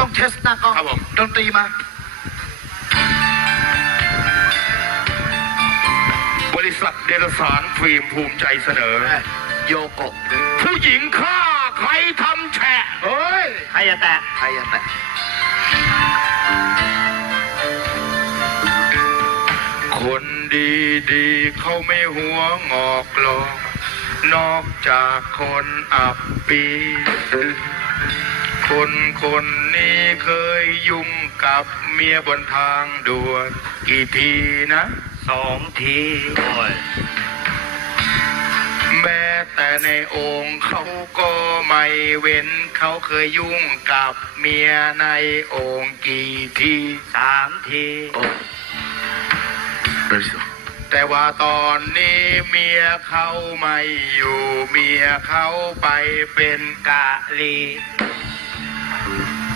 ต้องเทสหน้ากล้องครับผม ดนตรีมา บริษัทเดลสารฟิล์มภูมิใจเสนอ โยโกะผู้หญิงฆ่าใครทำแฉะเฮ้ย ใครจะแตะใครอะแต่คนดีดีๆเขาไม่หัวงอกหรอก นอกจากคนอับปี คนคนนี้เคยยุ่งกับเมียบนทางด่วนกี่ทีนะสองทีโอ้ยแม้แต่ในองค์เขาก็ไม่เว้น เขาเคยยุ่งกับเมียในองค์กี่ทีสามทีโอ้เดี๋ยวสิแต่ว่าตอนนี้เมียเขาไม่อยู่ เมียเขาไปเป็นกะลี Bye.